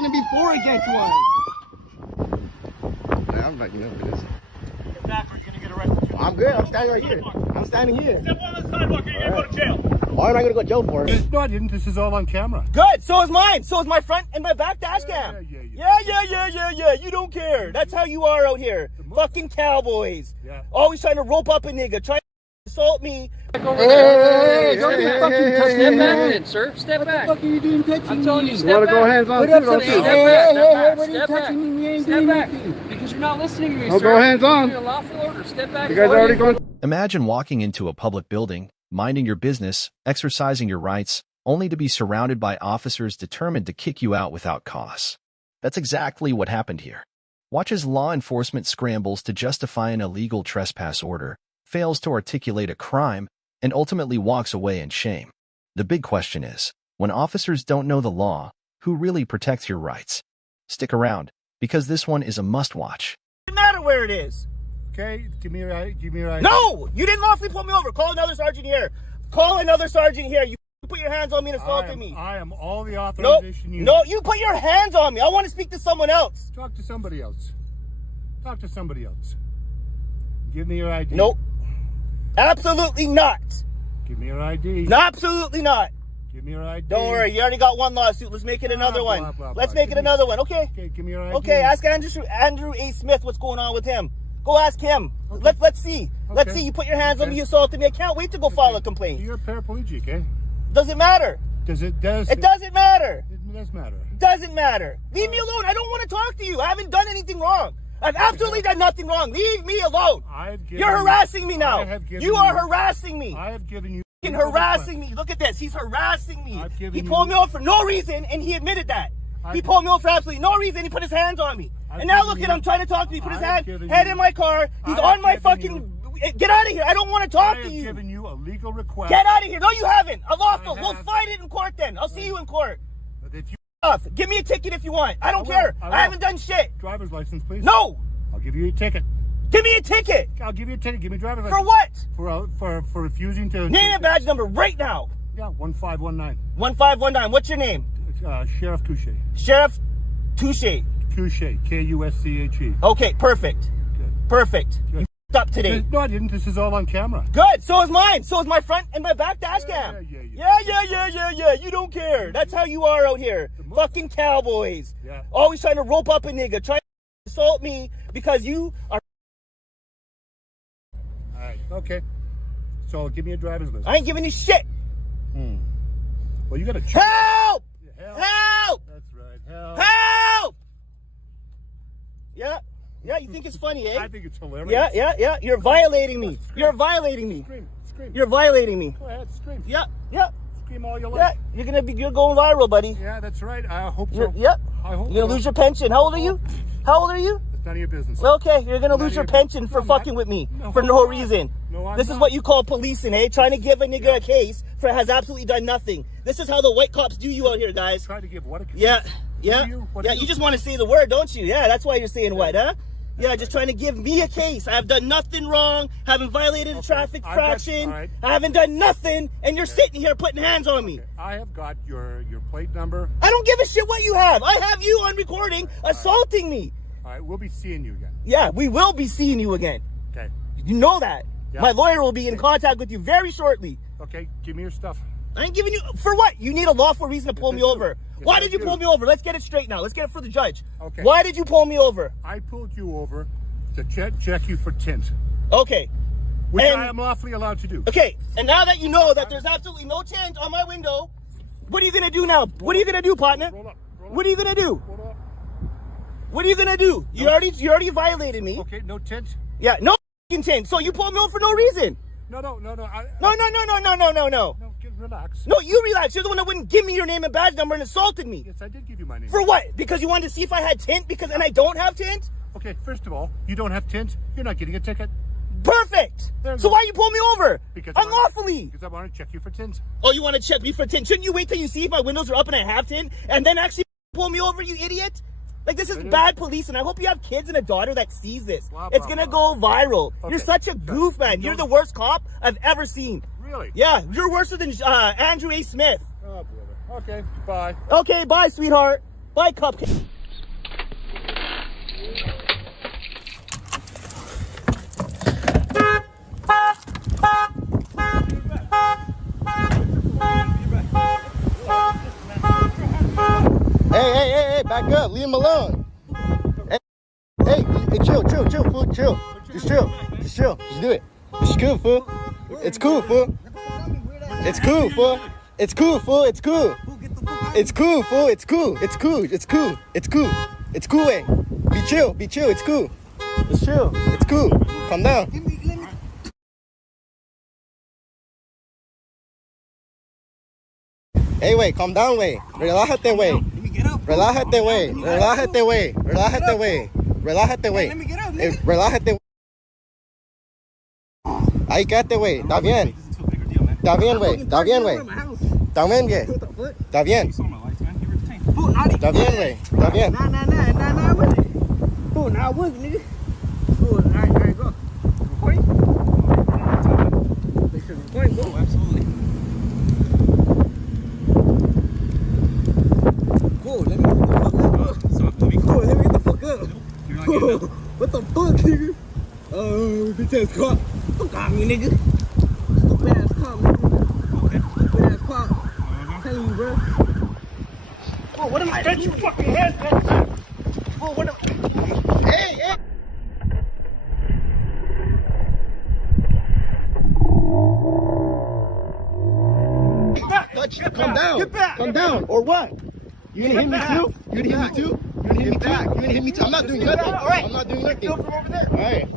checking it before it gets one. I'm backing up for this. Get back or you're going to get arrested. I'm good. I'm standing right here. I'm standing here. Step on the sidewalk or you're going to go to jail. Why am I going to go to jail for it? No, I didn't. This is all on camera. Good. So is mine. So is my front and my back dash cam. Yeah. You don't care. That's how you are out here. Fucking cowboys. Yeah. Always trying to rope up a nigga. Trying to assault me. Hey, Step back then, sir. Step back. What the fuck are you doing touching I'm telling you, me? step back. Go hands on Put up too, some don't step you? back. What are you Step back. touching me? We ain't Step doing back. anything. Because you're not listening to me, I'll sir. go hands on. You're a lawful order. Step back. You guys already going? Imagine walking into a public building, minding your business, exercising your rights, only to be surrounded by officers determined to kick you out without cause. That's exactly what happened here. Watch as law enforcement scrambles to justify an illegal trespass order, fails to articulate a crime, and ultimately walks away in shame. The big question is, when officers don't know the law, who really protects your rights? Stick around, because this one is a must-watch. It doesn't matter where it is. Okay, give me your ID. No! You didn't lawfully pull me over. Call another sergeant here. Call another sergeant here. You put your hands on me and assaulted me. I am all the No, authorization you no, you put your hands on me. I want to speak to someone else. Talk to somebody else. Talk to somebody else. Give me your ID. Nope. Absolutely not. Give me your ID. No, absolutely not. Give me your ID. Don't worry, you already got one lawsuit. Let's make it another one. Let's make it another one, okay? Okay, give me your ID. Okay, ask Andrew A. Smith what's going on with him. Go ask him. Okay. Let's see. Let's Okay. see. You put your hands on me, Okay. you assaulted me. I can't wait to go file a complaint. You're a paraplegic, eh? Doesn't matter. It does. It doesn't matter. It does matter. Doesn't matter. Leave me alone. I don't want to talk to you. I haven't done anything wrong. I've absolutely done nothing wrong. Leave me alone. You're harassing me now. You are harassing me. I have given you. Fucking harassing me. Look at this. He's harassing me. I've given He you- pulled me over for no reason, and he admitted that. He pulled me over for absolutely no reason. He put his hands on me. I've And now given look you- at him trying to talk to me. Put his I've given head you- in my car. He's I've on my given fucking... Get out of here. I don't want to talk I to have you. given you a legal request. Get out of here. No, you haven't. A lawful. I We'll have. fight it in court then. I'll see you in court. But if you Off. Give me a ticket if you want. I don't will. care. I will. I haven't done shit. driver's license, please. No. I'll give you a ticket. Give me a ticket. I'll give you a ticket. Give me a driver's For license. what? For refusing to. Name and badge number right now. Yeah, 1519. 1519. What's your name? Sheriff Couche. Sheriff Touche. Couche. Kusche. Okay, perfect. Good. Perfect. Good. You f***ed up today. No, I didn't. This is all on camera. Good. So is mine. So is my front and my back dash cam. Yeah. You don't care. That's how you are out here. Fucking cowboys. Yeah. Always trying to rope up a nigga. Trying to assault me because you are... All right. Okay. So give me a driver's license. I ain't giving you shit. Well, you got to check. Help! Help. Help! That's right. Help. Help! Yeah, you think it's funny, eh? I think it's hilarious. Yeah. You're violating me. You're violating me. Scream. You're violating me. Go ahead, scream. Yeah. Scream all your Yeah, life. you're going viral, buddy. Yeah, that's right. I hope so. Yeah. I hope You're gonna lose your pension. How old are you? It's none of your business. Okay, you're gonna None lose of your your pension business. for No, fucking I'm with me not. for No, no I'm not. reason. No, I'm This is not. what you call policing, eh? Trying to give a nigga a case for has absolutely done nothing. This is how the white cops do you out here, guys. Try to give what a case? Yeah. What do You just want to say the word, don't you? Yeah, that's why you're saying what, huh? Yeah, just trying to give me a case. I have done nothing wrong. Haven't violated a traffic fraction. all right. I haven't done nothing, and you're sitting here putting hands on me. I have got your plate number. I don't give a shit what you have. I have you on recording assaulting me. All right, we'll be seeing you again. Yeah, we will be seeing you again. Okay. You know that. Yeah. My lawyer will be in contact with you very shortly. Okay, give me your stuff. I ain't giving you... For what? You need a lawful reason to pull Yes, me I do. over. Yes, Why I did you do. pull me over? Let's get it straight now. Let's get it for the judge. Okay. Why did you pull me over? I pulled you over to check you for tint, Okay. which And- I am lawfully allowed to do. Okay, and now that you know that there's absolutely no tint on my window, what are you gonna do now? What are you gonna do, partner? Roll up. What are you gonna do? Roll up. What are you gonna do? You already violated me. Okay, no tint. Yeah, no f***ing tint. So you pulled me over for no reason. No. No. No, relax. No, you relax. You're the one that wouldn't give me your name and badge number and assaulted me. Yes, I did give you my name. For what? Because you wanted to see if I had tint? And I don't have tint? Okay, first of all, you don't have tint. You're not getting a ticket. Perfect. There you So go. why you pull me over? Because Unlawfully. Because I want to check you for tint. Oh, you want to check me for tint? Shouldn't you wait till you see if my windows are up and I have tint and then actually pull me over, you idiot? Like, this is bad police, and I hope you have kids and a daughter that sees this. Blah, It's blah, gonna blah. go viral. Okay. You're such a goof, man. You're the worst cop I've ever seen. Really? Yeah, you're worse than Andrew A. Smith. Oh, brother. Okay, bye. Okay, bye, sweetheart. Bye. My cupcake. Hey, back up. Leave him alone. Hey, chill, fool, chill. Just chill. Just do it. It's cool, fool. It's cool, fool. It's cool, fool. It's cool, fool. It's cool. It's cool, fool. It's cool. It's cool. It's cool. It's cool. It's cool, eh? Be chill. It's cool. It's chill. It's cool. Calm down. Hey, wait, calm down, wey. Relájate, wey. Relájate, wey. Relájate, wey. Relájate, wey. Relájate, wey. Relájate. Ahí quédate, wey. Está bien. Está bien, wey. Está bien, wey. Está bien, güey. Está bien. Está bien, güey. Está bien. Nah, with it. Fool, nah, with it, nigga. Fool, all right, go. Recording? Make sure recording, go. Absolutely. Cool, let me get the fuck up. Cool, let me get the fuck up. What the fuck, nigga? Bitch ass cop. Fuck off me, nigga. Stupid ass cop, nigga. Stupid ass cop. I'm telling you, bro. Oh, what am I? Get your fucking hands, man. Oh, what am I? Hey! Calm down. Get back. Calm down. Or what? You gonna hit me too? You gonna hit me too? You gonna hit me too? You gonna hit me too? I'm not doing nothing. All right. I'm not doing nothing. Go from over there. All right.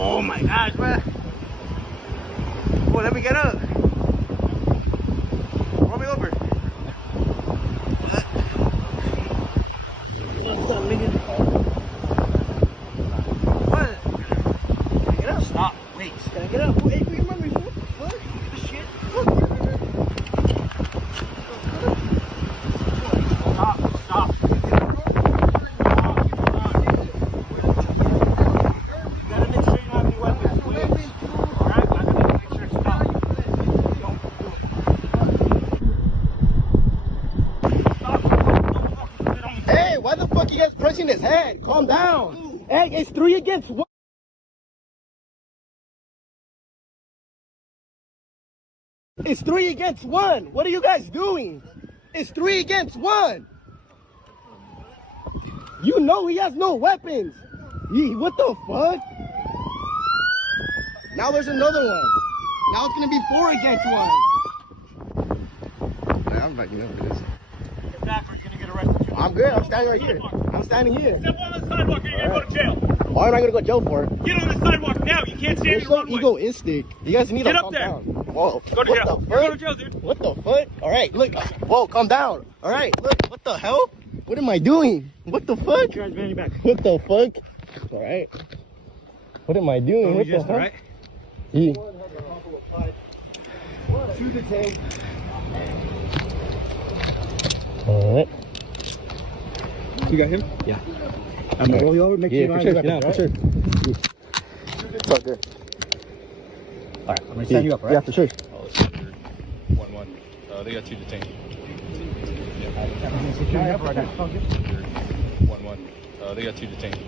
Oh my gosh, man. Oh, let me get up. Roll me over. What's up, nigga? What? Can I get up? Stop. Wait. Can I get up? Hey, you remember me? What the fuck? This shit. Stop. Why the fuck you guys pressing his head? Calm down. Hey, it's 3 against 1. It's 3 against 1. What are you guys doing? It's 3 against 1. You know he has no weapons. What the fuck? Now there's another one. Now it's gonna be 4 against 1. I'm backing up for this. Get back or you're gonna get arrested. I'm good. I'm standing right here. I'm standing here. Step on the sidewalk or you're gonna go to jail. Why am I gonna go to jail for it? Get on the sidewalk now. You can't stand You're your so runway. egoistic. You guys need Get to up calm there. down. Whoa. Go to What jail. the You're going fuck? to jail, dude. What the fuck? All right, look. Whoa, calm down. All right, look. What the hell? What am I doing? What the fuck? Your hands behind your back. What the fuck? All right. What am I doing? What the all fuck? right? Yeah. 2 detained. All right. You got him? Yeah. I'm gonna roll you over, make sure you for don't sure. have your weapons, For right? sure. It's all good. All right, I'm gonna stand you up, all right? Yeah, for sure. 1-1. They got 2 detained. 1-1. They got 2 detained.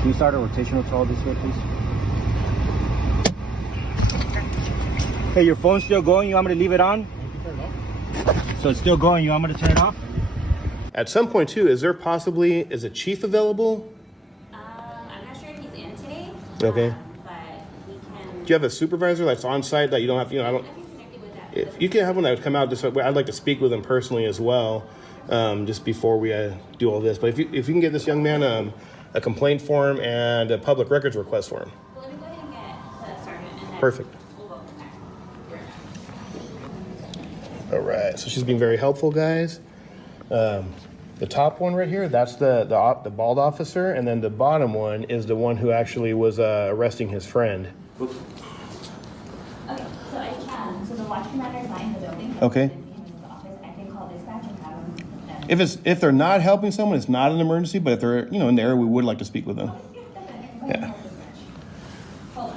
Can you start a rotational call this way, please? Hey, your phone's still going? You want me to leave it on? So it's still going. You want me to turn it off? At some point too, is a chief available? I'm not sure if he's in today. Okay. But he can. Do you have a supervisor that's on site that you don't have? I don't. I can connect you with that. If you can have one that would come out, just I'd like to speak with him personally as well, just before we do all this. But if you can get this young man a complaint form, and a public records request form. Well, let me go ahead and get the sergeant and then Perfect. we'll go from there. All right, so she's being very helpful, guys. The top one right here, that's the bald officer, and then the bottom one is the one who actually was arresting his friend. Okay, so I can. So the watch commander is not in the building. Okay. He's in his office. I can call dispatch and have him. If they're not helping someone, it's not an emergency, but if they're in the area, we would like to speak with them. Yeah. Hold on.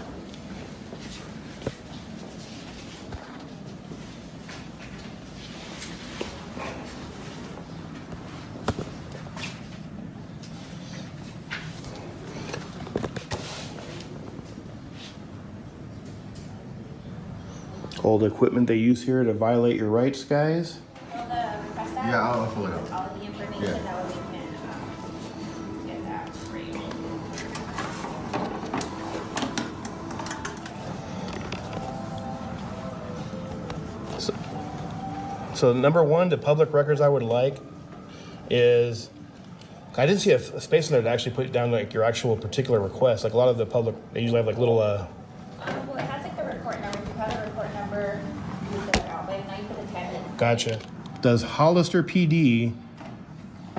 All the equipment they use here to violate your rights, guys. Fill the request out. Yeah, I'll fill it With out. all of the information Yeah. that way we can get that for you. So number one, the public records I would like is, I didn't see a space in there to actually put down like your actual particular request. Like a lot of the public, they usually have like little, Well, it has like the report number. If you have the report number, you fill it out. But now you put the 10 minutes. gotcha. Does Hollister PD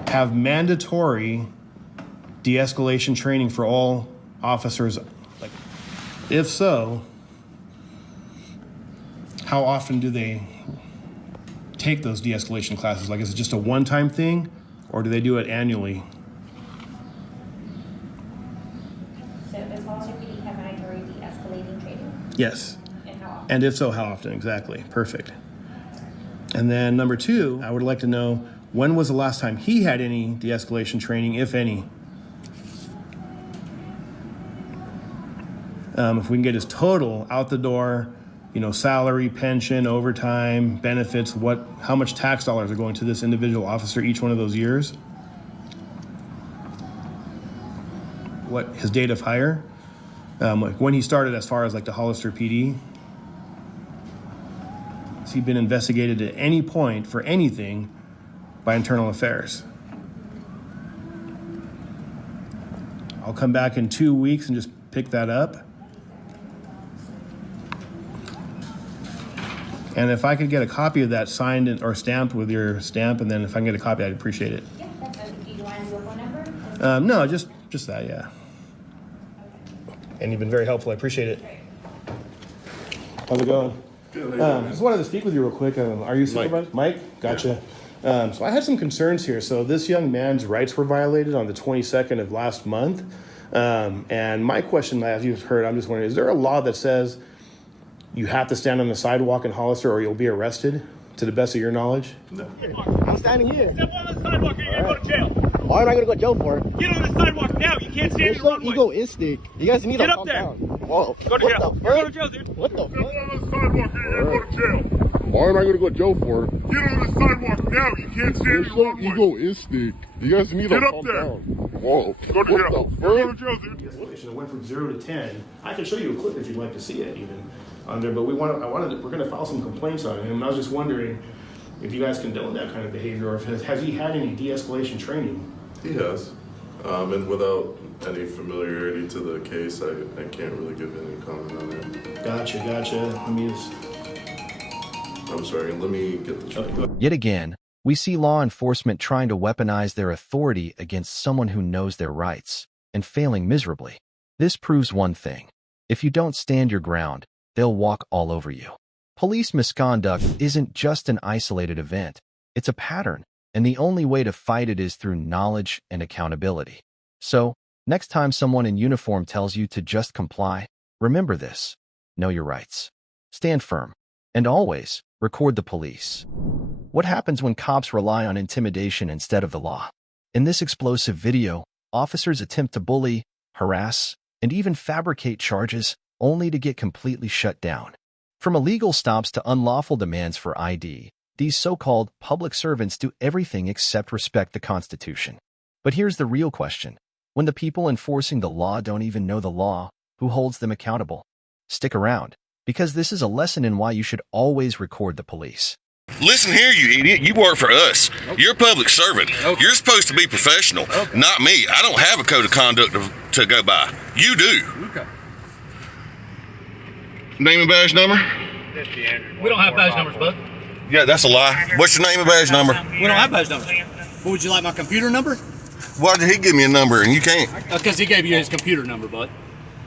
have mandatory de-escalation training for all officers? Like, if so, how often do they take those de-escalation classes? Like, is it just a one-time thing, or do they do it annually? So does Hollister PD have mandatory de-escalating training? Yes. And how often? And if so, how often? Exactly. Perfect. And then number two, I would like to know, when was the last time he had any de-escalation training, if any? If we can get his total out the door, salary, pension, overtime, benefits, how much tax dollars are going to this individual officer each one of those years? What his date of hire? Like when he started as far as like the Hollister PD? Has he been investigated at any point for anything by internal affairs? I'll come back in 2 weeks and just pick that up. And if I could get a copy of that signed or stamped with your stamp, and then if I can get a copy, I'd appreciate it. Yeah, that's okay. Do you want to do a phone number? No, just that, yeah. And you've been very helpful. I appreciate it. How's it going? Good. Just wanted to speak with you real quick. Are you supervisor? Mike? Gotcha. So I had some concerns here. So this young man's rights were violated on the 22nd of last month. And my question, as you've heard, I'm just wondering, is there a law that says you have to stand on the sidewalk in Hollister or you'll be arrested, to the best of your knowledge? No. I'm standing here. Step on the sidewalk or you're gonna go to jail. Why am I gonna go to jail for it? Get on the sidewalk now. You can't stand You're in the so runway. egoistic. You guys need Get to up calm there. down. Whoa. Go to What jail. the You're going fuck? to jail, dude. What the Step fuck? on the sidewalk or you're gonna go to jail. Why am I gonna go to jail for? Get on the sidewalk now. You can't stand You're in the so runway. egoistic. You guys need to Get up calm there. down. Whoa. Go to What jail. the You're going fuck? to jail, dude. Location, it went from 0 to 10. I can show you a clip if you'd like to see it even on there, but we're gonna file some complaints on him, and I was just wondering if you guys condone that kind of behavior, or if has he had any de-escalation training? He has. And without any familiarity to the case, I can't really give any comment on it. Gotcha. Let me just... I'm sorry, let me get this. Yet again, we see law enforcement trying to weaponize their authority against someone who knows their rights, and failing miserably. This proves one thing. If you don't stand your ground, they'll walk all over you. Police misconduct isn't just an isolated event. It's a pattern, and the only way to fight it is through knowledge and accountability. So, next time someone in uniform tells you to just comply, remember this. Know your rights. Stand firm. And always, record the police. What happens when cops rely on intimidation instead of the law? In this explosive video, officers attempt to bully, harass, and even fabricate charges only to get completely shut down. From illegal stops to unlawful demands for ID, these so-called public servants do everything except respect the Constitution. But here's the real question. When the people enforcing the law don't even know the law, who holds them accountable? Stick around, because this is a lesson in why you should always record the police. Listen here, you idiot. You work for us. You're a public servant. You're supposed to be professional, not me. I don't have a code of conduct to go by. You do. Okay. Name and badge number? We don't have badge numbers, bud. Yeah, that's a lie. What's your name and badge number? We don't have badge numbers. What would you like, my computer number? Why did he give me a number and you can't? Because he gave you his computer number, bud.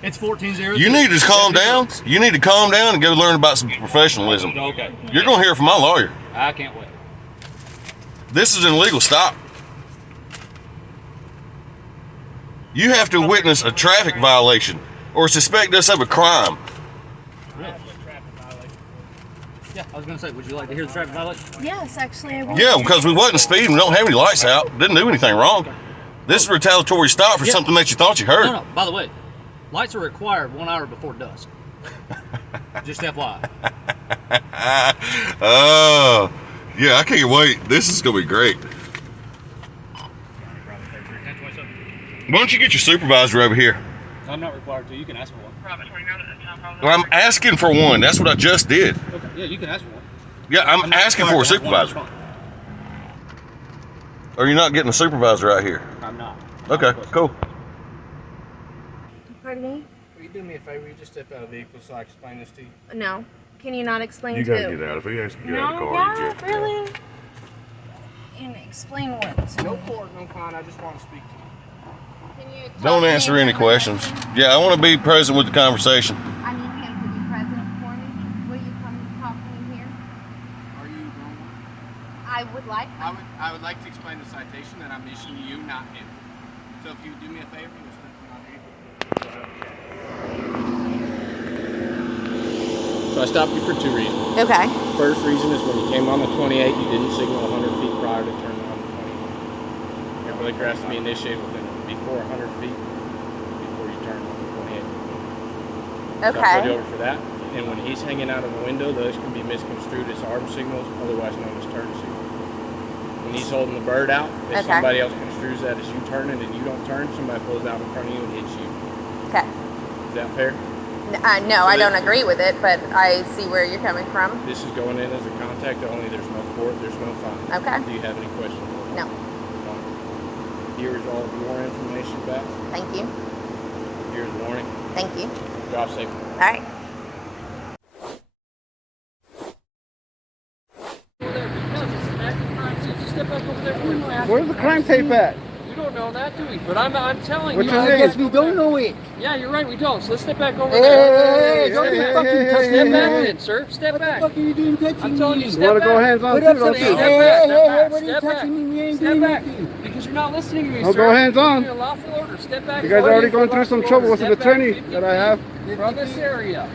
It's 1403. You need to calm down. You need to calm down and go learn about some professionalism. Okay. You're going to hear from my lawyer. I can't wait. This is an illegal stop. You have to witness a traffic violation or suspect us of a crime. Really? Yeah, I was going to say, would you like to hear the traffic violation? Yes, actually, I would. Yeah, because we wasn't speeding. We don't have any lights out. Didn't do anything wrong. This is a retaliatory stop for something that you thought you heard. No, by the way, lights are required 1 hour before dusk. Just FYI. Oh, yeah, I can't wait. This is going to be great. Why don't you get your supervisor over here? I'm not required to. You can ask for one. Well, I'm asking for one. That's what I just did. Okay. Yeah, you can ask for one. Yeah, I'm asking for a supervisor. Or you're not getting a supervisor out here? I'm not. Okay, cool. Pardon me? Will you do me a favor? You just step out of the vehicle so I can explain this to you? No. Can you not explain You to gotta get out. If he has to get out of the car, you No, can't. God, really? And explain what? No court, no con. I just want to speak to you. Can you Don't answer any questions. Yeah, I want to be present with the conversation. I need him to be present for me. Will you come talk to me here? Are you going? I would like. I would like to explain the citation that I'm issuing you, not him. So if you would do me a favor, you step out of here. So I stopped you for 2 reasons. Okay. First reason is when you came on the 28, you didn't signal 100 feet prior to turning on the 28. Your liquor has to be initiated before 100 feet before you turn on the 28. So I put you over for that. And when he's hanging out of the window, those can be misconstrued as arm signals, otherwise known as turn signals. When he's holding the bird out, if somebody else construes that as you turning and you don't turn, somebody pulls out in front of you and hits you. Okay. Is that fair? No, I don't agree with it, but I see where you're coming from. This is going in as a contact only. There's no court. There's no fine. Okay. Do you have any questions? No. Here's all of your information back. Thank you. Here's a warning. Thank you. Drive safe. All right. Where's the crime tape at? You don't know that, do we? But I'm telling What's you. your I name? guess we don't know it. Yeah, you're right, we don't. So let's step back over Hey, there. don't Step fucking touch me. Step back then, sir. Step back. What the fuck are you doing touching I'm telling me? you, You step wanna back. go hands on Put too, up don't something. you? Step Hey, back, hey, step hey, back, what are you step touching back. me? We ain't Step doing back. nothing. Because you're not listening to me, I'll sir. go hands on. You're a lawful order. Step back. You guys are already going through some Lawful trouble order. with an Step back attorney 50 that I have. From this area.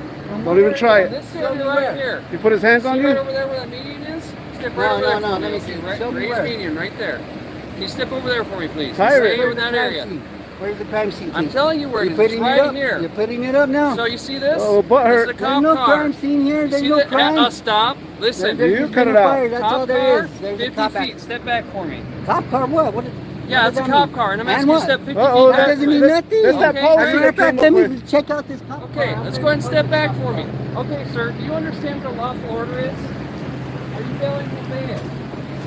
Don't even try it. This area right here. He put his hands on See you? right over there where that median is? Step right over there for me. let me See, see. right, Show me raise where. median right there. Can you step over there for me, please? Tyrant. Stay over that area. Where's the crime scene? I'm telling you where it is. You're It's putting it right up. in here. You're putting it up now. So you see this? Oh, butt This is hurt. a cop There's no car. crime scene here. You There's see no that? crime. Stop. Listen. You cut it out. That's all there is. There's 50 a cop feet. Step back for me. Cop car what? Yeah, it's a cop car, and I'm asking you to step 50 feet That back. doesn't mean nothing. That's that Okay. policy that came up with. Check out this cop Okay, let's go ahead and step back for me. Okay, sir, do you understand what a lawful order is? Are you failing to obey it?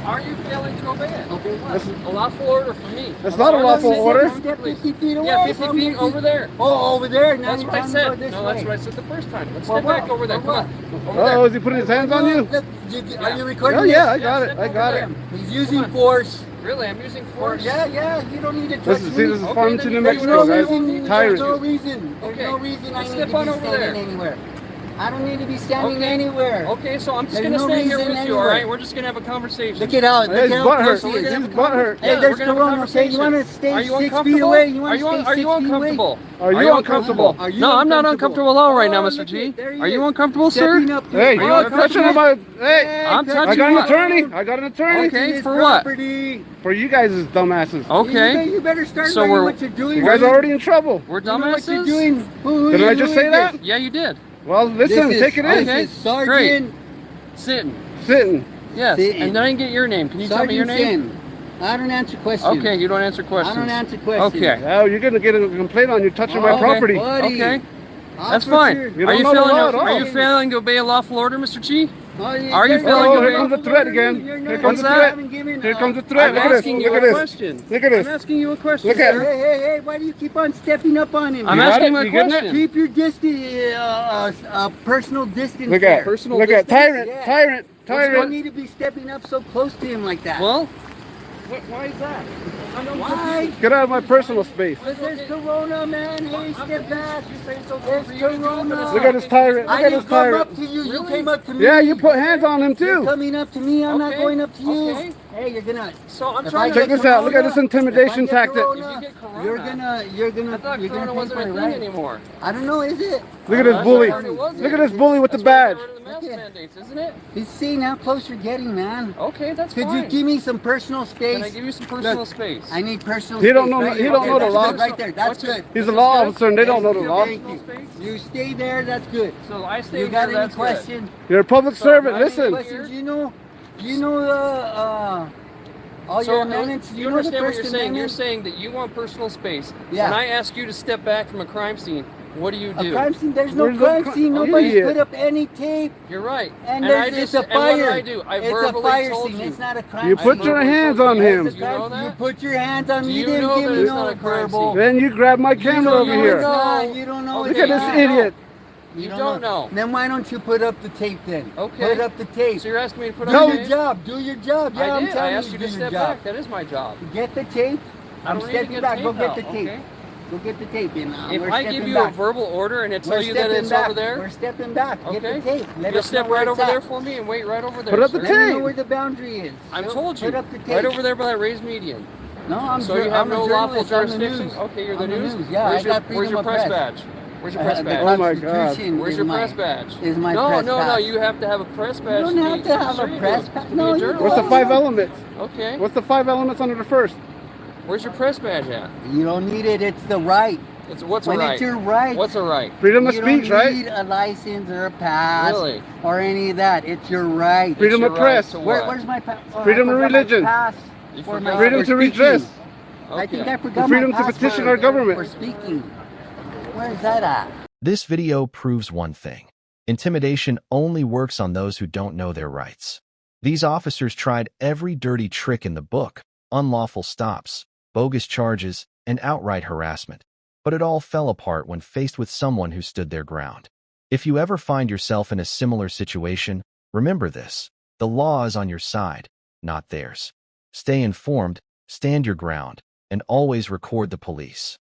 Are you failing to obey it? Okay, what? A lawful order for me. That's not a lawful order. Step 50 feet away. Yeah, 50 feet over there. Oh, over there. Now That's what I said. No, that's what I said the first time. Let's step back over there. Come on. Over there. Oh, is he putting his hands on you? Are you recording? Oh, yeah, I Yeah, got it. step I over got there. it. He's using force. Really, I'm using force. Yeah, you don't need to touch Listen, see, this is me. Farmington, New then you Mexico, know guys. reason- Tyrant. There's no reason. There's Okay. no reason I Let's need step to be on over standing there. anywhere. I don't need to be standing Okay. anywhere. Okay, so I'm just There's going to no stand here reason with you, all anywhere. right? We're just going to have a conversation. Look it out. His Look butt how hurts. close he is. His butt hurts. Hey, Yeah, there's we're gonna have a Corona. Okay, you want to conversation. stay Are you 6 feet uncomfortable? away? You want Are to you, stay 6 are you feet away? uncomfortable? Are you uncomfortable? Are you No, I'm not uncomfortable? uncomfortable at all right now, Oh, Mr. look G. at- there he Are you is. uncomfortable, sir? Stepping up here. Hey, Are you're you not touching him. Hey, I'm touching I got an what? attorney. I got an attorney. Okay, His for what? property. For you guys as dumbasses. Okay. You better start So learning we're- what you're doing. You guys are already in trouble. We're You know what you're dumbasses? doing. Who Didn't I is- just who say is that? this? Yeah, you did. Well, listen, This is- take it in. Okay. This is Sergeant. Great. Sitting. Sitting. Yes. Sitting. And then I didn't get your name. Can you tell me your Sergeant name? Sin. I don't answer questions. Okay, you don't answer I questions. don't answer questions. Okay. Oh, you're gonna get a complaint on you touching my Okay. property. Buddy. Okay. That's Officer. fine. You Are don't you know the failing? law at all. Are you failing to obey a lawful order, Mr. G? Are you feeling Oh, here obeyed? comes the threat again. Here comes the that? threat. Here comes the threat. I'm Look at this. asking you Look at a this. question. Look at this. I'm asking you a question. Look at sir. Hey, why do you keep on stepping up on him? I'm You got asking it? my You getting it? question. Keep your distance, personal distance. Look there. at Personal look at distance? tyrant, Yeah. tyrant, You don't tyrant. need to be stepping up so close to him like that. Well, Why is that? Why? Get out of my personal space. There's Corona, man. Hey, step back. There's Corona. Look at this tyrant. Look I at didn't this come tyrant. up to you. You came up to me. Yeah, you put hands on him You're too. coming up to me. I'm not Okay, going up to you. okay. Hey, you're gonna. so I'm If trying I to Check this out. Look at this intimidation if I get tactic. Corona, If you get Corona. you're gonna. I thought you're Corona gonna wasn't a take thing my right. anymore. I don't know. Is it? Look at this bully. I thought it wasn't. Look at this bully with the That's why they badge. got rid of the mask mandates, isn't it? You see how close you're getting, man. Okay, that's Could fine. you give me some personal space? Can I give you some personal Look, space? I need personal He space. don't know- right he here. don't know the That's law. good right there. That's What's it? good. He's a law officer and they don't know the law. Thank you. You stay there. That's good. So I stay You got here, any that's questions? You're a public So, servant. I Listen. need- Questions? You know all So your amendments. you know the understand what First you're saying? You're Amendment? saying that you want personal space. Yeah. When I ask you to step back from a crime scene, what do you A do? crime scene. There's no There's no crime cri- scene. Oh, Nobody's idiot. put up any tape. You're right. And, I it's just a fire. And what did I do? I it's verbally a fire told scene. you. It's not a crime You scene. put your hands on him. It's a You know crime- that? You put your hands on me. Do You you didn't know give that me it's no not a crime verbal. scene? Then you grab my camera know over you here. know. You don't know. Okay. Look at this Yeah. idiot. You don't know. Then why don't you put up the tape then? Okay. Put up the tape. So you're asking me to put Do on your tape? job. Do your job. Yeah, I I'm did. telling I asked you do to your step job. back. That is my job. Get the tape. I I'm don't need to stepping get back. tape Go get the now, tape. okay? Go get the tape. And If we're I give stepping you back. a verbal order and I tell We're you that stepping it's back. over there, We're stepping back. Get okay? the tape. Let You'll us know step where right it's over there at. for me and wait right over there. Put up the sir. Let me know tape. where the boundary is. I've Go told you. Put up the tape. Right over there by that raised median. No, I'm So you have I'm a no lawful journalist. I'm the jurisdiction? news. Okay, you're the I'm news? Yeah, Where's I got where's your freedom of press badge? Where's your press The badge? Oh my God. Constitution Where's is your my- press badge? Is my no, press no, badge. no. You have to have a press badge. don't to have be- to have sure a you press do. badge. To be No, a you journalist. What's the don't. 5 elements? Okay. What's the 5 elements under the first? Where's your press badge at? You don't need it. It's the right. What's a When right? it's your right. What's a right? Freedom of you speech, don't right? need a license or a pass Really? or any of that. It's your right. Freedom It's of your right press. to Where, what? where's my pass? Freedom of religion. Pass You for forgot. my Freedom for to speaking. redress. I think Okay. I forgot The freedom my to pass petition for- our government. for speaking. Where's that at? This video proves one thing. Intimidation only works on those who don't know their rights. These officers tried every dirty trick in the book, unlawful stops, bogus charges, and outright harassment. But it all fell apart when faced with someone who stood their ground. If you ever find yourself in a similar situation, remember this. The law is on your side, not theirs. Stay informed, stand your ground, and always record the police.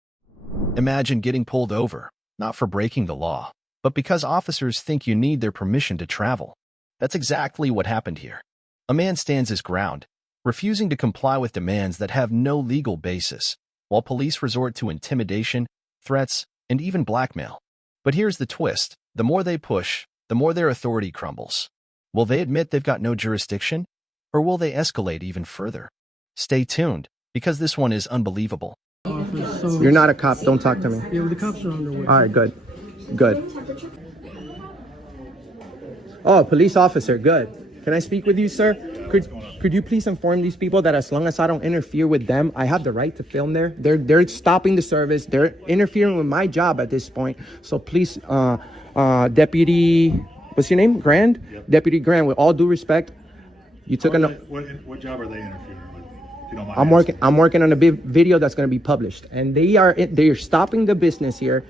Imagine getting pulled over, not for breaking the law, but because officers think you need their permission to travel. That's exactly what happened here. A man stands his ground, refusing to comply with demands that have no legal basis, while police resort to intimidation, threats, and even blackmail. But here's the twist. The more they push, the more their authority crumbles. Will they admit they've got no jurisdiction? Or will they escalate even further? Stay tuned, because this one is unbelievable. You're not a cop. Don't talk to me. Yeah, the cops are on their way. All right, good. Good. Oh, police officer, good. Can I speak with you, sir? Could you please inform these people that as long as I don't interfere with them, I have the right to film there? They're stopping the service. They're interfering with my job at this point. So please, Deputy, what's your name? Grand? Yep. Deputy Grand, with all due respect, you took What job are they interfering with? If you don't mind I'm working on a big video that's going to be published, and they're stopping the business here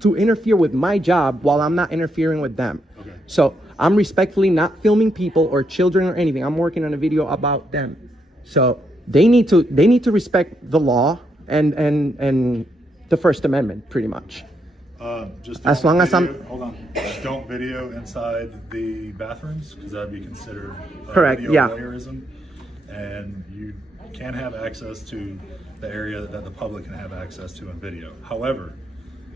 to interfere with my job while I'm not interfering with them. Okay. So I'm respectfully not filming people or children or anything. I'm working on a video about them. So they need to respect the law and the First Amendment, pretty much. Just as long as I'm hold on. Just don't video inside the bathrooms because that'd be considered Correct, video yeah. voyeurism, and you can't have access to the area that the public can have access to in video. However,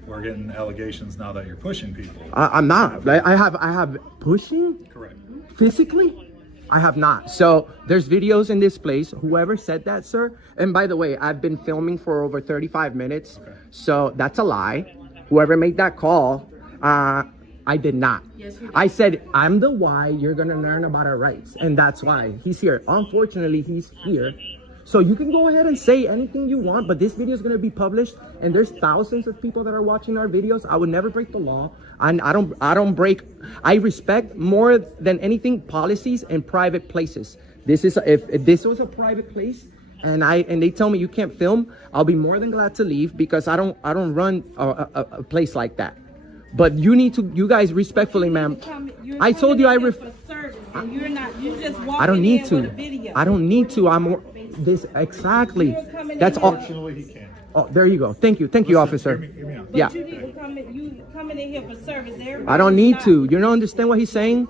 we're getting allegations now that you're pushing people. I'm not. I have pushing. Correct. Physically, I have not. So there's videos in this place. Whoever said that, sir. And by the way, I've been filming for over 35 minutes. Okay. So that's a lie. Whoever made that call, I did not. Yes, you did. I said, I'm the why you're going to learn about our rights. And that's why he's here. Unfortunately, he's here. So you can go ahead and say anything you want, but this video is going to be published, and there's thousands of people that are watching our videos. I would never break the law. I respect more than anything policies in private places. This is if this was a private place and they tell me you can't film, I'll be more than glad to leave, because I don't run a place like that. But you guys respectfully, ma'am. I told you I don't need to. I don't need to. This exactly. That's all. Oh, there you go. Thank you, officer. Yeah. You coming in here for service. I don't need to. You don't understand what he's saying?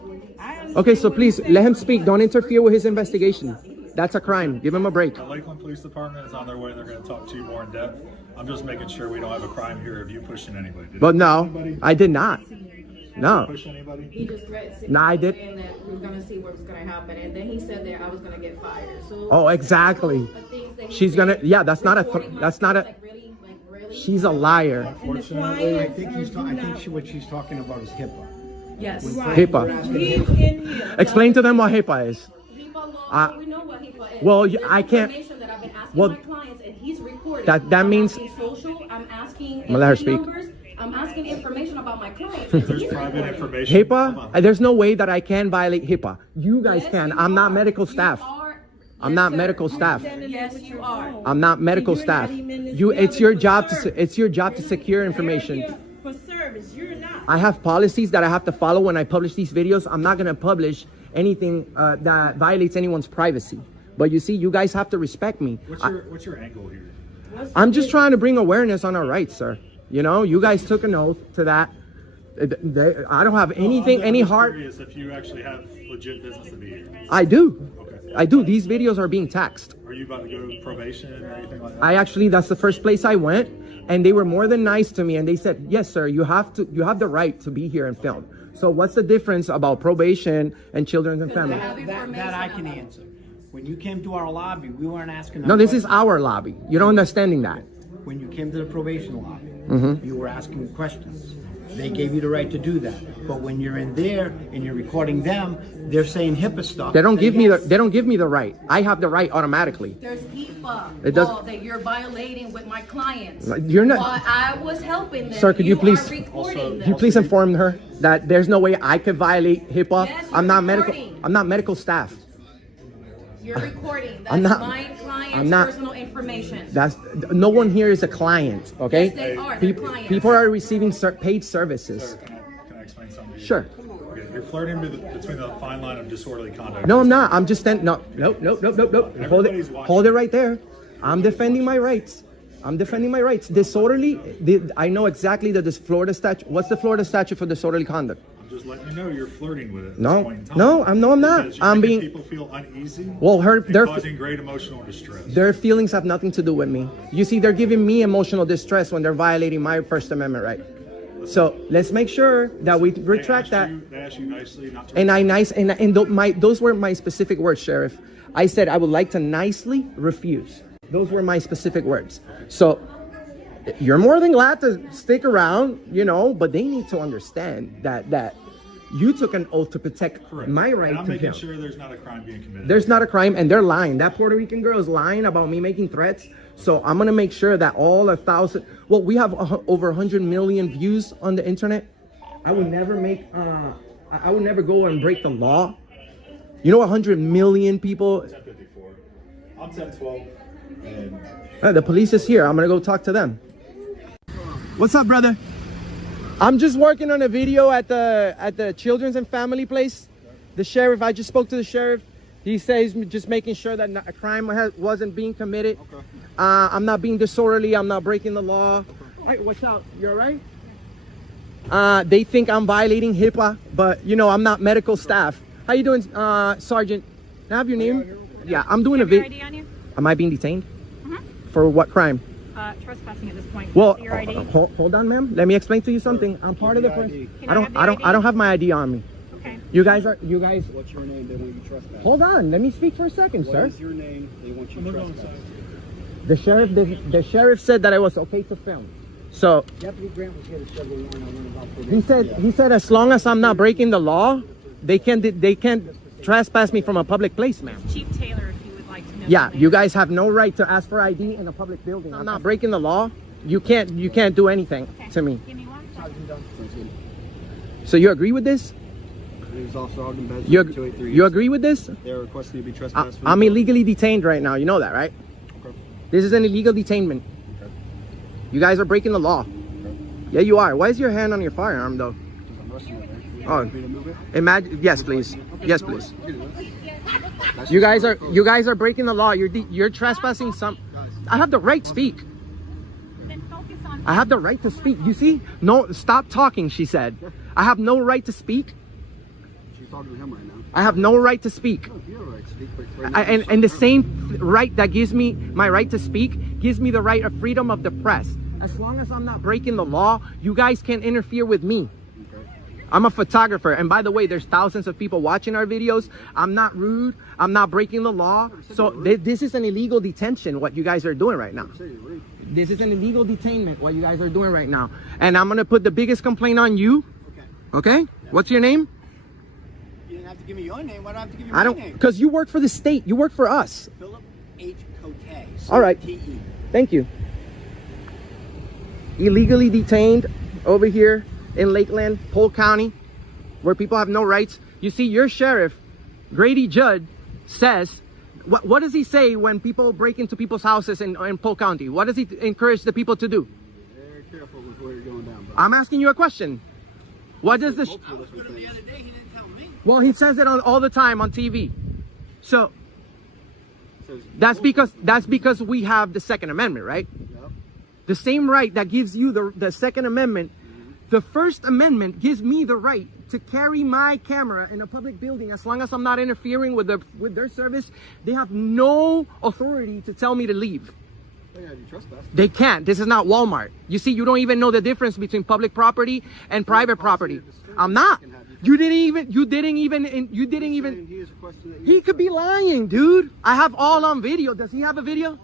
Okay, so please let him speak. Don't interfere with his investigation. That's a crime. Give him a break. The Lakeland Police Department is on their way. They're going to talk to you more in depth. I'm just making sure we don't have a crime here of you pushing anybody. But no, I did not. No. Push anybody? He just threatened. No, I did. And that we were gonna see what was gonna happen, and then he said that I was gonna get fired. So. Oh, exactly. She's gonna. Yeah, that's not a. That's not a. She's a liar. Unfortunately, I think what she's talking about is HIPAA. Yes. HIPAA. He's in here. Explain to them what HIPAA is. HIPAA law. We know what HIPAA is. Well, I can't. That I've been asking my clients, and he's recording. That means. Social. I'm asking. Let her speak. I'm asking information about my clients. There's private information. HIPAA? There's no way that I can violate HIPAA. You guys can. I'm not medical staff. I'm not medical staff. Yes, you are. I'm not medical staff. It's your job to secure information. For service, you're not. I have policies that I have to follow when I publish these videos. I'm not gonna publish anything that violates anyone's privacy. But you see, you guys have to respect me. What's your angle here? I'm just trying to bring awareness on our rights, sir. You know, you guys took an oath to that. I don't have anything, any heart. I'm curious if you actually have legit business to be here. I do. Okay. I do. These videos are being taxed. Are you about to go to probation or anything like that? That's the first place I went, and they were more than nice to me, and they said, yes, sir, you have the right to be here and film. So what's the difference about probation and children and family? That I can answer. When you came to our lobby, we weren't asking. No, this is our lobby. You don't understanding that. When you came to the probation lobby, Mm-hmm. you were asking questions. They gave you the right to do that. But when you're in there and you're recording them, they're saying HIPAA stuff. They don't give me the right. I have the right automatically. There's HIPAA does, law that you're violating with my clients. You're not. While I was helping them. Sir, could you please inform her that there's no way I could violate HIPAA? Yes, I'm not medical. I'm not medical staff. You're recording. That's my client's personal information. That's no one here is a client, okay? Yes, they are. They're clients. People are receiving paid services. Sir, can I explain something to you? Sure. Okay, you're flirting between the fine line of disorderly conduct. No, I'm not. I'm just standing. Nope. Hold it right there. I'm defending my rights. Disorderly. I know exactly that this Florida statute. What's the Florida statute for disorderly conduct? Just letting you know you're flirting with it. No, I'm not. I'm being. People feel uneasy. Well, they're causing great emotional distress. Their feelings have nothing to do with me. You see, they're giving me emotional distress when they're violating my First Amendment right. So let's make sure that we retract that. They asked you nicely not to. And those were my specific words, Sheriff. I said I would like to nicely refuse. Those were my specific words. So you're more than glad to stick around, but they need to understand that you took an oath to protect my right and I'm to making film. sure there's not a crime being committed. There's not a crime, and they're lying. That Puerto Rican girl is lying about me making threats. So I'm gonna make sure that all 1,000. Well, we have over 100 million views on the internet. I would never make. I would never go and break the law. 100 million people. 1054. I'm 1012. The police is here. I'm gonna go talk to them. What's up, brother? I'm just working on a video at the Children's and Family place. The sheriff, I just spoke to the sheriff. He says just making sure that a crime wasn't being committed. Okay. I'm not being disorderly. I'm not breaking the law. Okay. All right, what's up? You all right? They think I'm violating HIPAA, but I'm not medical staff. How you doing, Sergeant? Can I have your name? Yeah, I'm doing a video. Am I being detained? For what crime? Trespassing at this point. Well, Your ID? hold on, ma'am. Let me explain to you something. I'm part of the press. I don't have my ID on me. Okay. You guys. What's your name? They want you trespass. Hold on. Let me speak for a second, sir. What is your name? They want you trespass. The sheriff said that I was okay to film. So Deputy Grant was here to show the warrant. I learned about probation. he said as long as I'm not breaking the law, they can't trespass me from a public place, ma'am. Chief Taylor, if you would like to Yeah, you guys have no right to ask for ID in a public building. I'm not breaking the law. You can't do anything to me. Give me 1 second. So you agree with this? You agree with this? They're requesting you to be trespassed. I'm illegally detained right now. You know that, right? Okay. This is an illegal detainment. Okay. You guys are breaking the law. Okay. Yeah, you are. Why is your hand on your firearm, though? I'm rushing it, man. Oh, Want me to move it? imagine. Yes, please. Yes, please. You guys are breaking the law. You're trespassing some. I have the right to speak. Then focus on. I have the right to speak. You see? No, stop talking, she said. I have no right to speak. She's talking to him right now. I have no right to speak. No, you have a right to speak, but right now And the same right that gives me my right to speak gives me the right of freedom of the press. As long as I'm not breaking the law, you guys can't interfere with me. Okay. I'm a photographer, and by the way, there's thousands of people watching our videos. I'm not rude. I'm not breaking the law. So this is an illegal detention, what you guys are doing right now. This is an illegal detainment, what you guys are doing right now. And I'm going to put the biggest complaint on you. Okay? What's your name? You didn't have to give me your name. Why do I have to give you my name? Because you work for the state. You work for us. Philip H. Cote. All right. C-O-T-E. Thank you. Illegally detained over here in Lakeland, Polk County, where people have no rights. You see, your sheriff, Grady Judd, says, what does he say when people break into people's houses in Polk County? What does he encourage the people to do? very careful with where you're going down, bro. I'm asking you a question. What does this? Well, he says it all the time on TV. So that's because we have the Second Amendment, right? Yep. The same right that gives you the Second Amendment. The First Amendment gives me the right to carry my camera in a public building as long as I'm not interfering with their service. They have no authority to tell me to leave. They have you trespassed. They can't. This is not Walmart. You see, you don't even know the difference between public property and private property. I'm not. You didn't even. He could be lying, dude. I have all on video. Does he have a video?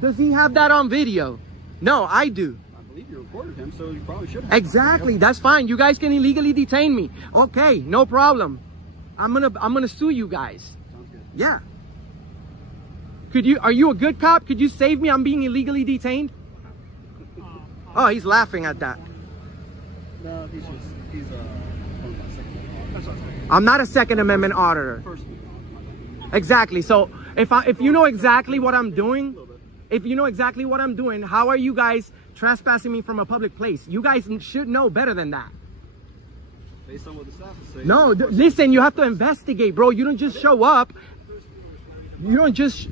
Does he have that on video? No, I do. I believe you recorded him, so you probably should have. Exactly. That's fine. You guys can illegally detain me. Okay, no problem. I'm gonna sue you guys. Sounds good. Yeah. Are you a good cop? Could you save me? I'm being illegally detained. Oh, he's laughing at that. No, he's I'm not a Second Amendment auditor. Exactly. So if you know exactly what I'm doing, how are you guys trespassing me from a public place? You guys should know better than that. Based on what the staff is saying. No, listen, you have to investigate, bro. You don't just show up. You don't just...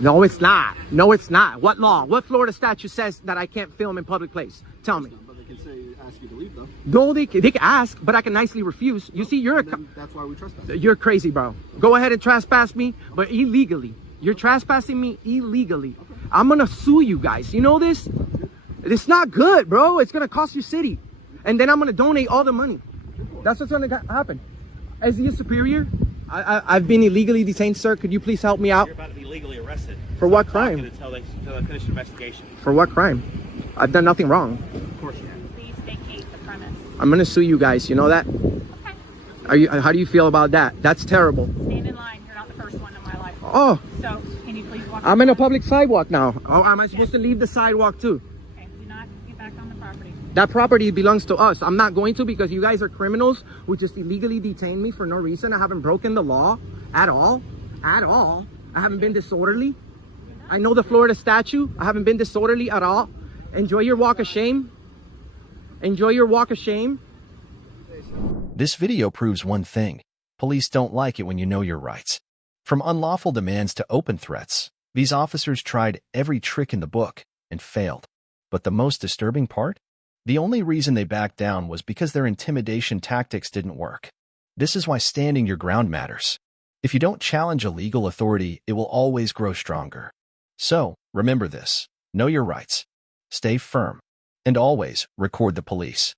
No, it's not. No, it's not. What law? What Florida statute says that I can't film in public place? Tell me. But they can ask you to leave, though. No, they can ask, but I can nicely refuse. You see, that's why we trespass. You're crazy, bro. Go ahead and trespass me, but illegally. You're trespassing me illegally. Okay. I'm gonna sue you guys. You know this? It's not good, bro. It's gonna cost your city. And then I'm gonna donate all the money. That's what's gonna happen. As he is superior, I've been illegally detained, sir. Could you please help me out? You're about to be legally arrested. For what crime? Until they finish the investigation. For what crime? I've done nothing wrong. Of course you have. Please vacate the premise. I'm gonna sue you guys. You know that? Okay. How do you feel about that? That's terrible. Stand in line. You're not the first one in my life. Oh. So can you please walk? I'm in a public sidewalk now. Oh, am I supposed to leave the sidewalk too? Okay. Do not get back on the property. That property belongs to us. I'm not going to because you guys are criminals who just illegally detained me for no reason. I haven't broken the law at all. At all. I haven't been disorderly. I know the Florida statute. I haven't been disorderly at all. Enjoy your walk of shame. Enjoy your walk of shame. This video proves one thing. Police don't like it when you know your rights. From unlawful demands to open threats, these officers tried every trick in the book and failed. But the most disturbing part? The only reason they backed down was because their intimidation tactics didn't work. This is why standing your ground matters. If you don't challenge a legal authority, it will always grow stronger. So, remember this. Know your rights. Stay firm. And always record the police.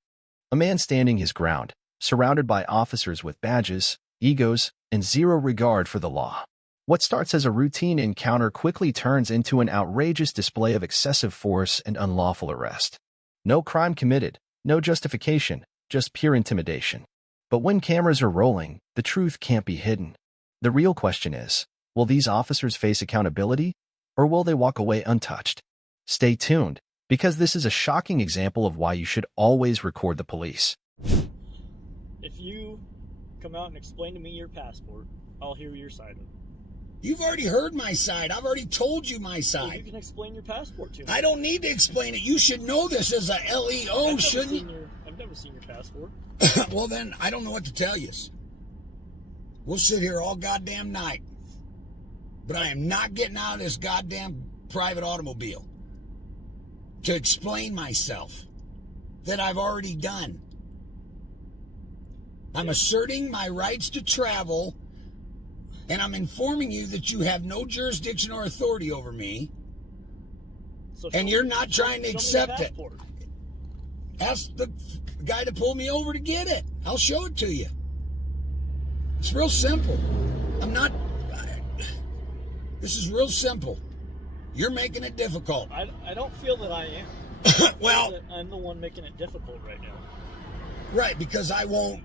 A man standing his ground, surrounded by officers with badges, egos, and zero regard for the law. What starts as a routine encounter quickly turns into an outrageous display of excessive force and unlawful arrest. No crime committed, no justification, just pure intimidation. But when cameras are rolling, the truth can't be hidden. The real question is, will these officers face accountability, or will they walk away untouched? Stay tuned, because this is a shocking example of why you should always record the police. If you come out and explain to me your passport, I'll hear your side of it. You've already heard my side. I've already told you my side. Well, you can explain your passport to me. I don't need to explain it. You should know this as a LEO, shouldn't you? I've never seen your passport. Well, then, I don't know what to tell you. We'll sit here all goddamn night. But I am not getting out of this goddamn private automobile to explain myself that I've already done. I'm asserting my rights to travel, and I'm informing you that you have no jurisdiction or authority over me, and you're not trying to accept it. Ask the guy to pull me over to get it. I'll show it to you. It's real simple. This is real simple. You're making it difficult. I don't feel that I am. Well, I'm the one making it difficult right now. Right, because I won't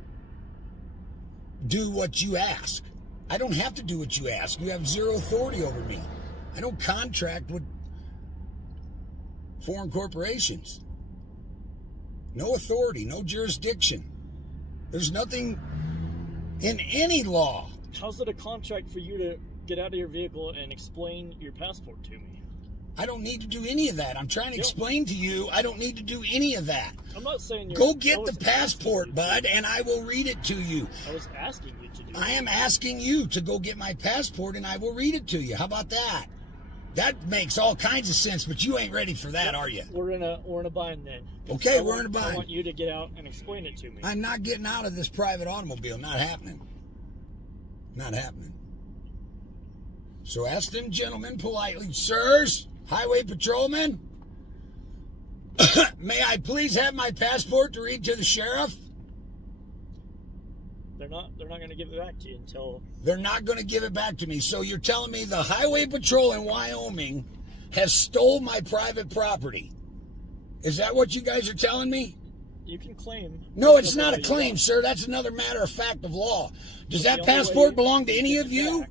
do what you ask. I don't have to do what you ask. You have zero authority over me. I don't contract with foreign corporations. No authority, no jurisdiction. There's nothing in any law. How's it a contract for you to get out of your vehicle and explain your passport to me? I don't need to do any of that. I'm trying to explain to you, I don't need to do any of that. I'm not saying you're... Go get the passport, bud, and I will read it to you. I was asking you to do I am asking you to go get my passport, and I will read it to you. How about that? That makes all kinds of sense, but you ain't ready for that, are you? We're in a bind then. Okay, we're in a bind. I want you to get out and explain it to me. I'm not getting out of this private automobile. Not happening. Not happening. So ask them gentlemen politely, sirs, highway patrolmen, may I please have my passport to read to the sheriff? They're not going to give it back to you until... They're not going to give it back to me. So you're telling me the highway patrol in Wyoming has stole my private property. Is that what you guys are telling me? You can claim... No, it's not a claim, sir. That's another matter of fact of law. Does that passport belong to any of you?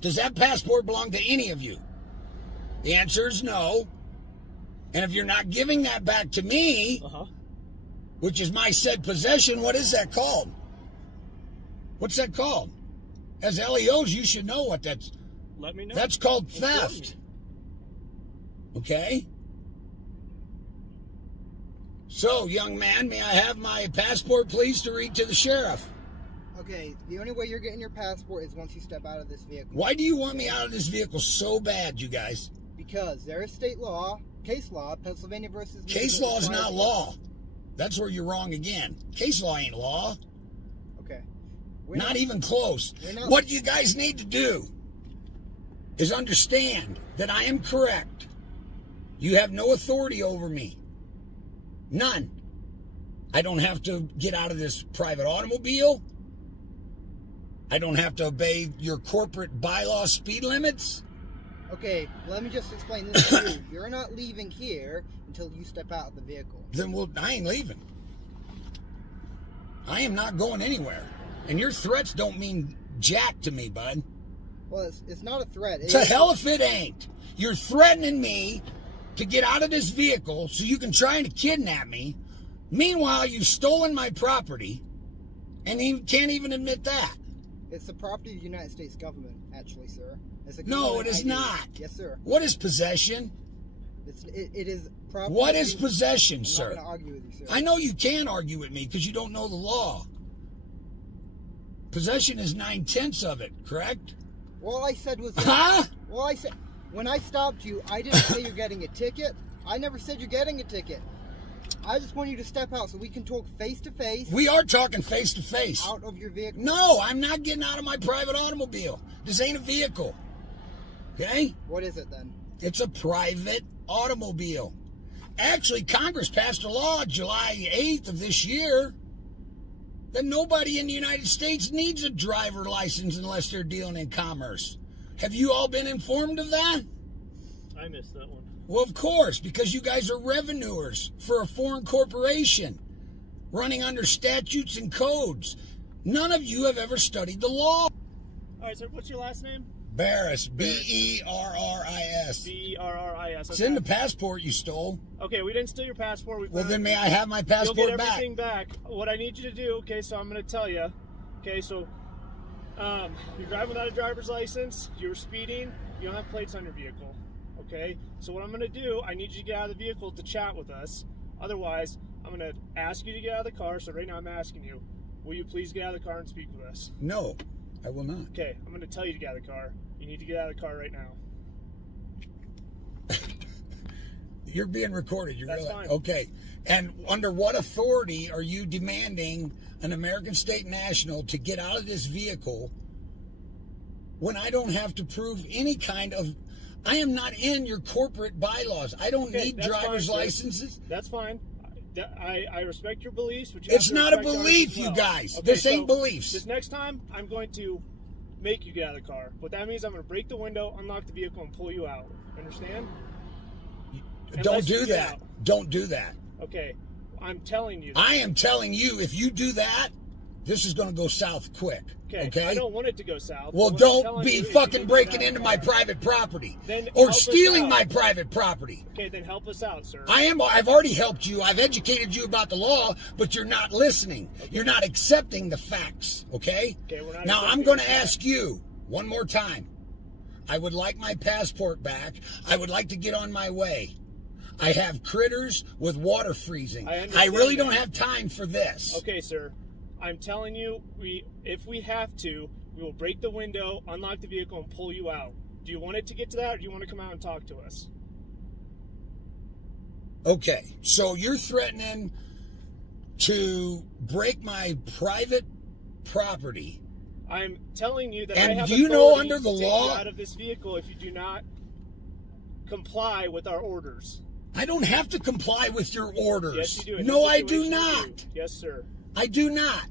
Does that passport belong to any of you? The answer is no. And if you're not giving that back to me, which is my said possession, what is that called? What's that called? As LEOs, you should know what that's... Let me know. That's called theft. Okay? So, young man, may I have my passport, please, to read to the sheriff? Okay, the only way you're getting your passport is once you step out of this vehicle. Why do you want me out of this vehicle so bad, you guys? Because there is state law, case law, Pennsylvania versus... Case law is not law. That's where you're wrong again. Case law ain't law. Okay. Not even close. What you guys need to do is understand that I am correct. You have no authority over me. None. I don't have to get out of this private automobile. I don't have to obey your corporate bylaw speed limits. Okay, let me just explain this to you. You're not leaving here until you step out of the vehicle. Then I ain't leaving. I am not going anywhere. And your threats don't mean jack to me, bud. Well, it's not a threat. To hell if it ain't. You're threatening me to get out of this vehicle so you can try to kidnap me. Meanwhile, you've stolen my property, and you can't even admit that. It's the property of the United States government, actually, sir. No, it is not. Yes, sir. What is possession? It is property. What is possession, I'm sir? not going to argue with you, sir. I know you can argue with me because you don't know the law. Possession is 9/10 of it, correct? All I said was... Huh? Well, I said... When I stopped you, I didn't say you're getting a ticket. I never said you're getting a ticket. I just want you to step out so we can talk face to face. We are talking face to face. Out of your vehicle. No, I'm not getting out of my private automobile. This ain't a vehicle. Okay? What is it then? It's a private automobile. Actually, Congress passed a law July 8th of this year that nobody in the United States needs a driver license unless they're dealing in commerce. Have you all been informed of that? I missed that one. Well, of course, because you guys are revenuers for a foreign corporation running under statutes and codes. None of you have ever studied the law. All right, sir, what's your last name? Barris, B-E-R-R-I-S. B-E-R-R-I-S. It's in the passport you stole. Okay, we didn't steal your passport. Well, then may I have my passport You'll get back? everything back. What I need you to do, okay, so I'm going to tell you. Okay, so you're driving without a driver's license. You were speeding. You don't have plates on your vehicle. Okay, so what I'm going to do, I need you to get out of the vehicle to chat with us. Otherwise, I'm going to ask you to get out of the car. So right now I'm asking you, will you please get out of the car and speak with us? No, I will not. Okay, I'm going to tell you to get out of the car. You need to get out of the car right now. You're being recorded. That's fine. Okay. And under what authority are you demanding an American state national to get out of this vehicle when I don't have to prove any kind of... I am not in your corporate bylaws. I don't need driver's licenses. That's fine. I respect your beliefs, but it's not a belief, you guys. Okay, this ain't beliefs. This next time, I'm going to make you get out of the car. What that means, I'm going to break the window, unlock the vehicle, and pull you out. Understand? Don't do that. Don't do that. Okay, I'm telling you. I am telling you, if you do that, this is going to go south quick. Okay? I don't want it to go south. Well, don't be fucking breaking into my private property or stealing my private property. Okay, then help us out, sir. I've already helped you. I've educated you about the law, but you're not listening. Okay. You're not accepting the facts, okay? We're not now, I'm going to ask you one more time. I would like my passport back. I would like to get on my way. I have critters with water freezing. I really don't have time for this. Okay, sir. I'm telling you, if we have to, we will break the window, unlock the vehicle, and pull you out. Do you want it to get to that, or do you want to come out and talk to us? Okay, so you're threatening to break my private property. I'm telling you that and I have do you know under to the take law you out of this vehicle if you do not comply with our orders. I don't have to comply with your orders. Yes, you do. No, I do not. Yes, sir. I do not.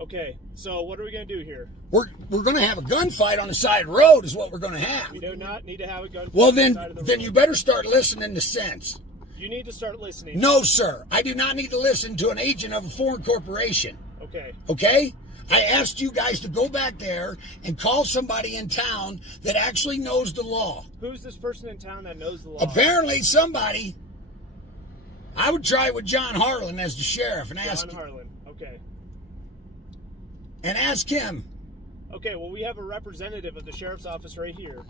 Okay, so what are we going to do here? We're going to have a gunfight on the side of the road is what we're going to have. We do not need to have a gunfight well, on the side of the road. Then you better start listening to sense. You need to start listening. No, sir. I do not need to listen to an agent of a foreign corporation. Okay. Okay? I asked you guys to go back there and call somebody in town that actually knows the law. Who's this person in town that knows the law? Apparently somebody. I would try with John Harlan as the sheriff and ask John Harlan. Okay. And ask him. Okay, well, we have a representative of the sheriff's office right here.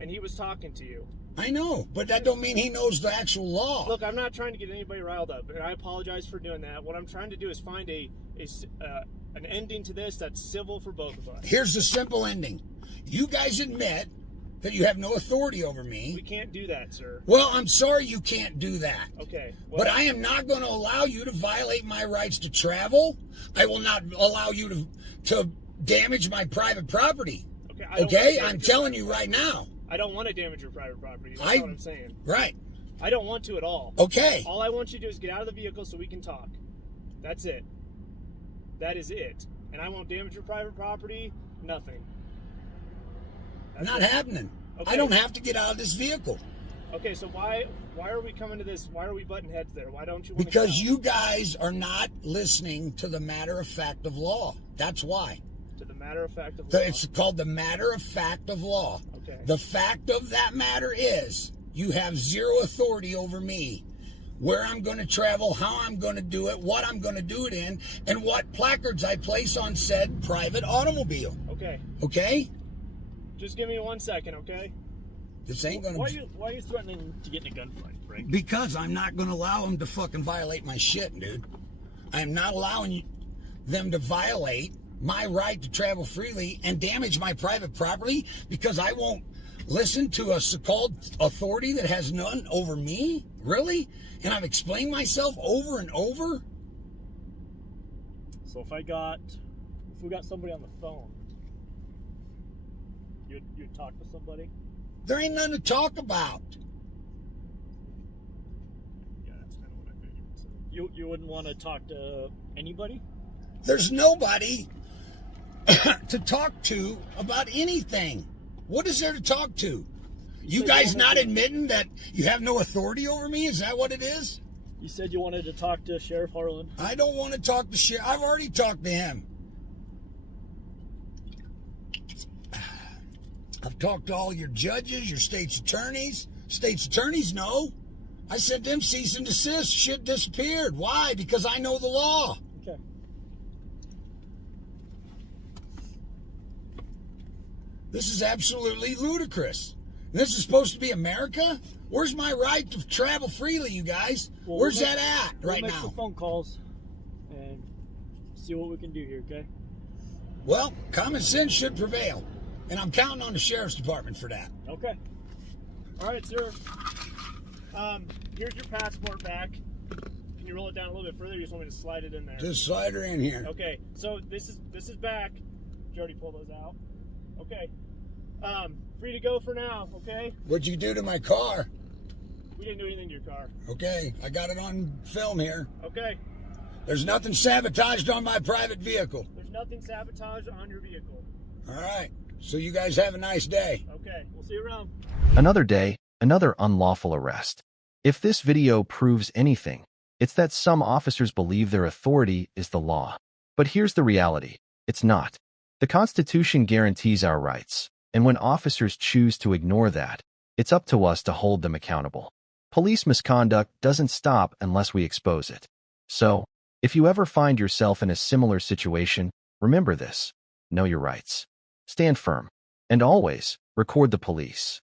And he was talking to you. I know, but that don't mean he knows the actual law. Look, I'm not trying to get anybody riled up, and I apologize for doing that. What I'm trying to do is find an ending to this that's civil for both of us. Here's the simple ending. You guys admit that you have no authority over me. We can't do that, sir. Well, I'm sorry you can't do that. Okay. Well, but I am not going to allow you to violate my rights to travel. I will not allow you to damage my private property. Okay? I'm telling you right now. I don't want to damage your private property. That's what I'm saying. Right. I don't want to at all. Okay. All I want you to do is get out of the vehicle so we can talk. That's it. That is it. And I won't damage your private property. Nothing. That's not happening. Okay. I don't have to get out of this vehicle. Okay, so why are we coming to this? Why are we butting heads there? Why don't you? Because you guys are not listening to the matter of fact of law. That's why. To the matter of fact of law. It's called the matter of fact of law. Okay. The fact of that matter is you have zero authority over me. Where I'm going to travel, how I'm going to do it, what I'm going to do it in, and what placards I place on said private automobile. Okay. Okay? Just give me 1 second, okay? This ain't going to... Why are you threatening to get in a gunfight, Frank? Because I'm not going to allow them to fucking violate my shit, dude. I'm not allowing them to violate my right to travel freely and damage my private property because I won't listen to a so-called authority that has none over me? Really? And I've explained myself over and over? So if we got somebody on the phone, you'd talk to somebody? There ain't nothing to talk about. Yeah, that's kind of what I figured. So you wouldn't want to talk to anybody? There's nobody to talk to about anything. What is there to talk to? You guys not admitting that you have no authority over me? Is that what it is? You said you wanted to talk to Sheriff Harlan. I don't want to talk to Sheriff. I've already talked to him. I've talked to all your judges, your state's attorneys. State's attorneys know. I sent them cease and desist. Shit disappeared. Why? Because I know the law. Okay. This is absolutely ludicrous. This is supposed to be America? Where's my right to travel freely, you guys? Well, Where's that at we'll right make now? some phone calls and see what we can do here, okay? Well, common sense should prevail. And I'm counting on the sheriff's department for that. Okay. All right, sir. Here's your passport back. Can you roll it down a little bit further? You just want me to slide it in there? Just slide her in here. Okay. So this is back. Did you already pull those out? Okay. Free to go for now. Okay. What'd you do to my car? We didn't do anything to your car. Okay, I got it on film here. Okay. There's nothing sabotaged on my private vehicle. There's nothing sabotaged on your vehicle. All right. So you guys have a nice day. Okay. We'll see you around. Another day, another unlawful arrest. If this video proves anything, it's that some officers believe their authority is the law. But here's the reality. It's not. The Constitution guarantees our rights, and when officers choose to ignore that, it's up to us to hold them accountable. Police misconduct doesn't stop unless we expose it. So, if you ever find yourself in a similar situation, remember this. Know your rights. Stand firm. And always, record the police.